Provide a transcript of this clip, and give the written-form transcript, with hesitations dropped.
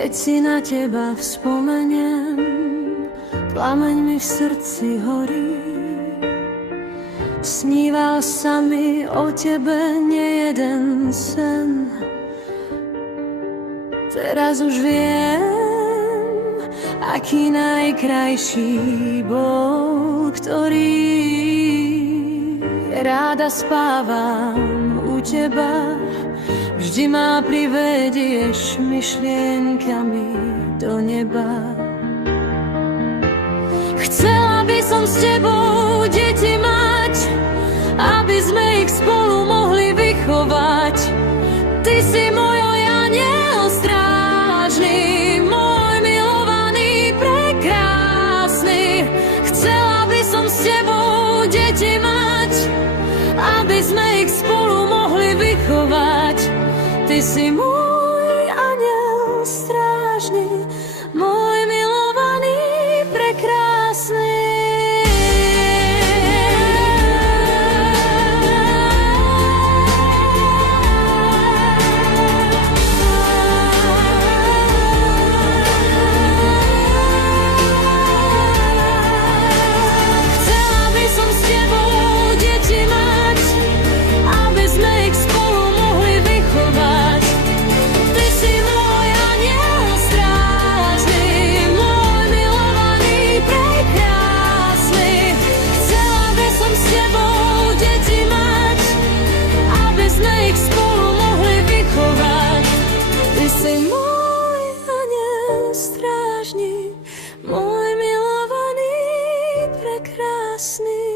Keď si na teba vzpomeniem, plameň mi v srdci horí. Sníval sa mi o tebe nejeden sen. Teraz už viem, aký najkrajší bol, ktorý ráda spávam u teba. Vždy ma privedieš myšlienkami do neba. Chcela by som s tebou deti mať, aby sme ich spolu mohli vychovať. Ty si môj aniel strážny, môj milovaný, prekrásny. Chcela by som s tebou deti mať, aby sme ich spolu mohli vychovať. Ty si môj aniel strážny, môj milovaný, prekrásny. Chcela by som s tebou deti mať, aby sme ich spolu mohli vychovať. Ty si môj aniel strážny, môj milovaný, prekrásny. Chcela by som s tebou deti mať, aby sme ich spolu mohli vychovať. Ty si môj aniel strážny, môj milovaný, prekrásny.